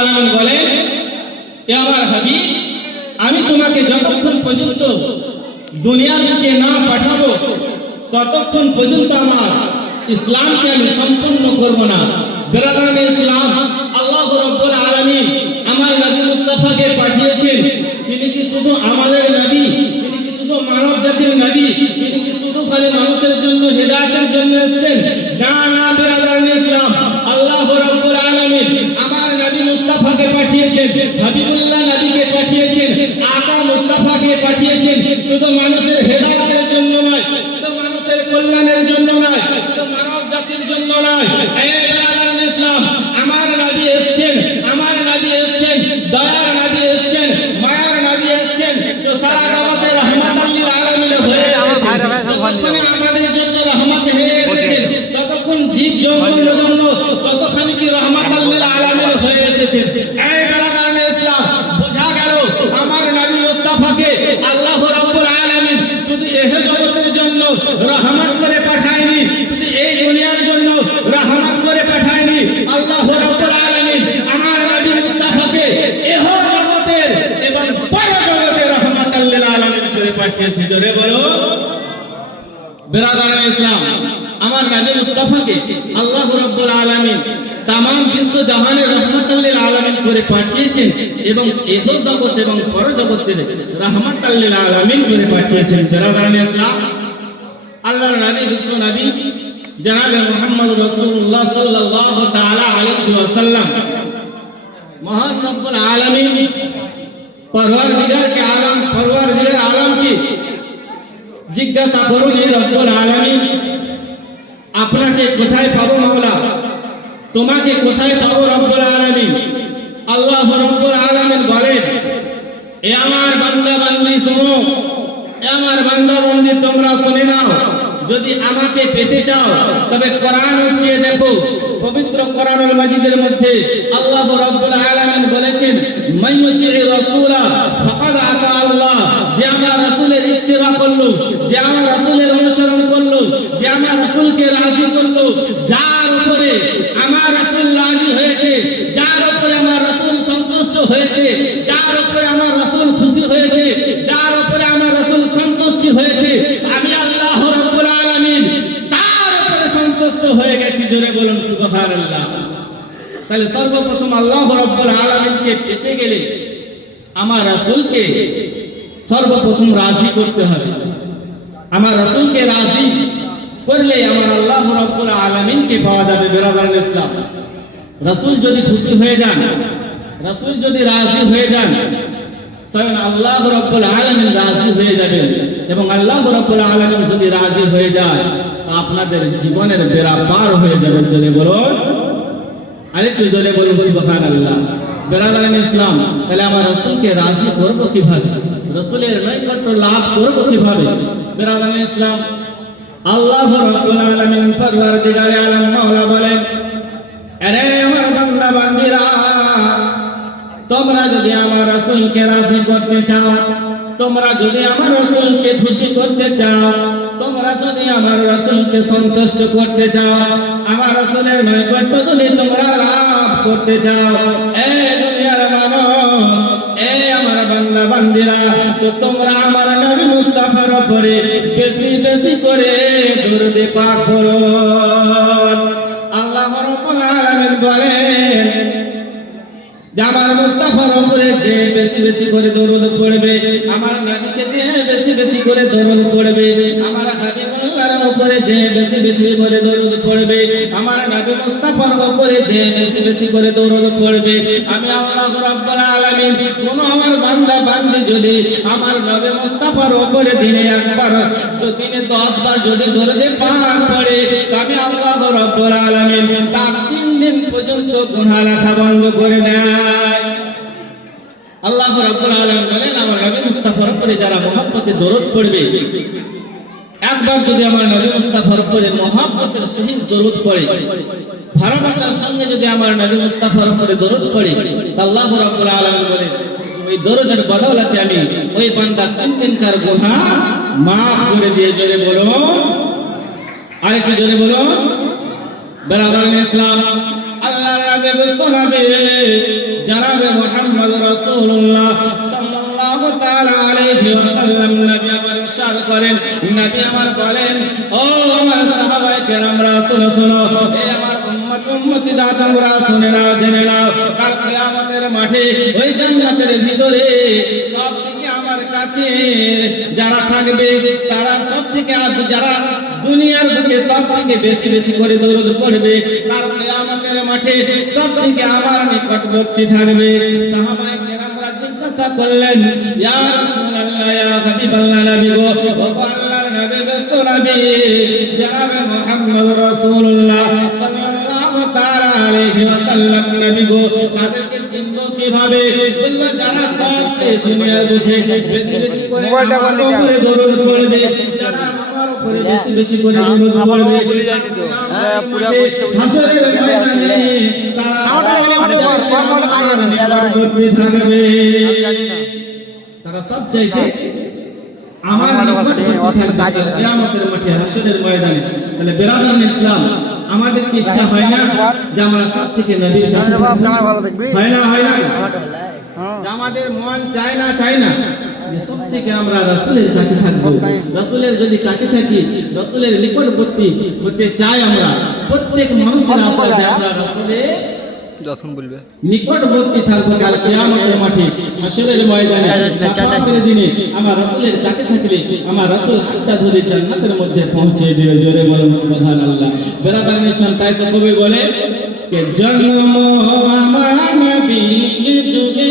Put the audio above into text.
আলামিন বলেন, এ আমার হাবিব, আমি তোমাকে যতক্ষণ পর্যন্ত দুনিয়ার দিকে না পাঠাবো, ততক্ষণ পর্যন্ত আমার ইসলামকে আমি সম্পূর্ণ করব না। বেরাদান ইসলাম আল্লাহ রব্বুল আলামিন আমার নবী মুস্তাফাকে পাঠিয়েছেন। তিনি কি শুধু আমাদের নবী? তিনি কি শুধু মানব জাতির নবী? তিনি কি শুধু খালি মানুষের জন্য হেদায়েতের জন্য এসেছেন? না না বেরাদান ইসলাম আল্লাহ রব্বুল আলামিন আমার নবী মুস্তাফাকে পাঠিয়েছেন হাবিবুল্লাহ নবীকে পাঠিয়েছেন আকা মুস্তাফাকে পাঠিয়েছেন শুধু মানুষের হেদায়েতের জন্য নয় শুধু মানুষের কল্যাণের জন্য নয় শুধু মানব জাতির জন্য নয়। ইসলাম আমার নবী এসেছেন আমার নবী এসেছেন দয়ার নবী এসেছেন মায়ার নবী এসেছেন তো সারা জগতে আলামিন হয়ে আমাদের জন্য রহমত হয়ে এসেছেন ততক্ষণ জীব জগতের জন্য ততক্ষণ কি লিল আলামিন হয়ে এসেছেন এই বেরাদান ইসলাম বোঝা গেল আমার নবী মুস্তাফাকে আল্লাহ রাব্বুল আলামিন শুধু এহ জগতের জন্য রহমত করে পাঠায়নি শুধু এই দুনিয়ার জন্য রহমত করে পাঠায়নি আল্লাহ রাব্বুল আলামিন আমার নবী মুস্তাফাকে এহ জগতের এবং পর জগতের রহমাতুল লিল আলামিন করে পাঠিয়েছে জোরে বলো। বেরাদার ইসলাম, আমার নবী মুস্তাফাকে আল্লাহ রাব্বুল আলামিন তাম বিশ্ব জাহানের রহমাতাল্লিল আলামিন করে পাঠিয়েছেন এবং এহ জগৎ এবং পর জগতের রহমাতাল্লিল আলামিন করে পাঠিয়েছেন। বেরাদার ইসলাম, আল্লাহর নবী, বিশ্ব নবী, জনাবে মুহাম্মদ রাসূলুল্লাহ সাল্লাল্লাহু তাআলা আলাইহি ওয়াসাল্লাম। মহান রব্বুল আলামিন পরওয়ারদিগার কে আলম পরওয়ারদিগার আলম কি? জিজ্ঞাসা করুন এই রব্বুল আলামিন, আপনাকে কোথায় পাবো মাওলা? তোমাকে কোথায় পাবো রব্বুল আলামিন? আল্লাহ রব্বুল আলামিন বলেন, এ আমার বান্দা বান্দি শোনো, এ আমার বান্দা বান্দি তোমরা শুনে নাও। যদি আমাকে পেতে চাও, তবে কোরআন উঠিয়ে দেখো। পবিত্র কোরআনুল মাজিদের মধ্যে আল্লাহ রাব্বুল আলামিন বলেছেন মাইয়ুতির রাসূলা ফাকাদ আতা আল্লাহ। যে আমার রাসূলের ইত্তেবা করল, যে আমার রাসূলের অনুসরণ করল, যে আমার রাসূলকে রাজি করল, যার উপরে আমার রাসূল রাজি হয়েছে, যার উপরে আমার রাসূল সন্তুষ্ট হয়েছে জোরে বলুন, সুবহানাল্লাহ। তাহলে সর্বপ্রথম আল্লাহ রাব্বুল আলামিনকে পেতে গেলে আমার রাসূলকে সর্বপ্রথম রাজি করতে হবে। আমার রাসূলকে রাজি করলে আমার আল্লাহ রাব্বুল আলামিনকে পাওয়া যাবে বেরাদার ইসলাম। রাসূল যদি খুশি হয়ে যান, রাসূল যদি রাজি হয়ে যান, স্বয়ং আল্লাহ রাব্বুল আলামিন রাজি হয়ে যাবেন এবং আল্লাহ রাব্বুল আলামিন যদি রাজি হয়ে যায় আপনাদের জীবনের বেড়া পার হয়ে যাবে, জোরে বলুন। আরেকটু জোরে বলুন, সুবহানাল্লাহ। বেরাদারান ইসলাম, তাহলে আমার রসুলকে রাজি করব কীভাবে? রসুলের নৈকট্য লাভ করব কীভাবে? বেরাদারান ইসলাম, আল্লাহ রাব্বুল আলামিন পরওয়ারদিগারে আলম মাওলা বলেন আরে আমার বান্দা বান্দিরা তোমরা যদি আমার রসুলকে রাজি করতে চাও, তোমরা যদি আমার রসুলকে খুশি করতে চাও তোমরা যদি আমার রসুলকে সন্তুষ্ট করতে চাও, আমার রসুলের নৈকট্য যদি তোমরা লাভ করতে চাও। এ দুনিয়ার মানুষ, এ আমার বান্দা বান্দিরা তো তোমরা আমার নবী মুস্তাফার উপরে বেশি বেশি করে দুরুদে পাক করো আল্লাহ রাব্বুল আলামিন বলেন আমার মুস্তাফার উপরে যে বেশি বেশি করে দরুদ পড়বে, আমার নবীকে যে বেশি বেশি করে দরুদ পড়বে, আমার হাবিবুল্লাহর উপরে যে বেশি বেশি করে দরুদ পড়বে, আমার নবী মুস্তাফার উপরে যে বেশি বেশি করে দরুদ পড়বে, আমি আল্লাহ রাব্বুল আলামিন কোন আমার বান্দা বান্দি যদি আমার নবী মুস্তাফার উপরে দিনে একবার দিনে 10 বার যদি দরুদে পাক পড়ে আমি আল্লাহ রাব্বুল আলামিন তার তিন দিন পর্যন্ত গুনাহ লেখা বন্ধ করে দেয় আল্লাহ রাব্বুল আলামিন বলেন, আমার নবী মুস্তাফার উপরে যারা মহব্বতে দরুদ পড়বে, একবার যদি আমার নবী মুস্তাফার উপরে মহব্বতের সহিত দরুদ পড়ে, ভালোবাসার সঙ্গে যদি আমার নবী মুস্তাফার উপরে দরুদ পড়ে আল্লাহ রাব্বুল আলামিন বলেন ওই দরুদের বদৌলতে আমি ওই বান্দা তিন দিনকার গুনাহ মাফ করে দিয়ে জোরে বলো। আরেকটু জোরে বলো। বেরাদার ইসলাম। আল্লাহর নবী বিশ্বনবী জনাবে মোহাম্মদ রাসূলুল্লাহ সাল্লাল্লাহু তাআলা আলাইহি ওয়াসাল্লাম। নবী আমার ইরশাদ করেন, নবী আমার বলেন, ও আমার সাহাবায়ে কেরামরা শুনো শুনো, এ আমার উম্মত, উম্মতি দাদারা শুনে নাও, জেনে নাও, কাল কিয়ামতের মাঠে, ওই জান্নাতের ভিতরে সব থেকে আমার কাছে যারা থাকবে, তারা সব থেকে যারা দুনিয়ার বুকে সব থেকে বেশি বেশি করে দৌড় পড়বে কাল কিয়ামতের মাঠে সব থেকে আমার নিকটবর্তী থাকবে সাহাবায়ে কেরামরা জিজ্ঞাসা করলেন ইয়া রাসূলুল্লাহ ইয়া হাবিবাল্লাহ নবী গো ও আল্লাহর নবী বিশ্ব নবী জনাবে মুহাম্মদ রাসূলুল্লাহ সাল্লাল্লাহু তাআলা আলাইহি ওয়াসাল্লাম নবী গো তাদেরকে চিনবো কীভাবে বলল যারা সবচেয়ে দুনিয়ার বুকে বেশি বেশি করে মোবাইলটা বন্ধ কর। দরুদ পড়বে যারা বেশি বেশি করে। হ্যাঁ, তারা সব চাইতে আমার ময়দানে। তাহলে বেরাদান ইসলাম আমাদের কি ইচ্ছা হয় না? যে আমরা সব থেকে নবীর কাছে হয় না হয় না। হ্যাঁ। আমাদের মন চায় না চায় না। যে সব থেকে আমরা রাসূলের কাছে থাকব। রাসূলের যদি কাছে থাকি রাসূলের নিকটবর্তী হতে চাই আমরা। প্রত্যেক মানুষের আশা যে আমরা রাসূলের যখন বলবে। নিকটবর্তী থাকব কাল কিয়ামতের মাঠে হাসরের ময়দানে। সাফাতের দিনে আমার রাসূলের কাছে থাকলে আমার রাসূল হাতটা ধরে জান্নাতের মধ্যে পৌঁছে দিবে। জোরে বলুন সুবহানাল্লাহ। বেরাদার ইসলাম তাই তো কবি বলে কে জন্ম আমার নবী যুগে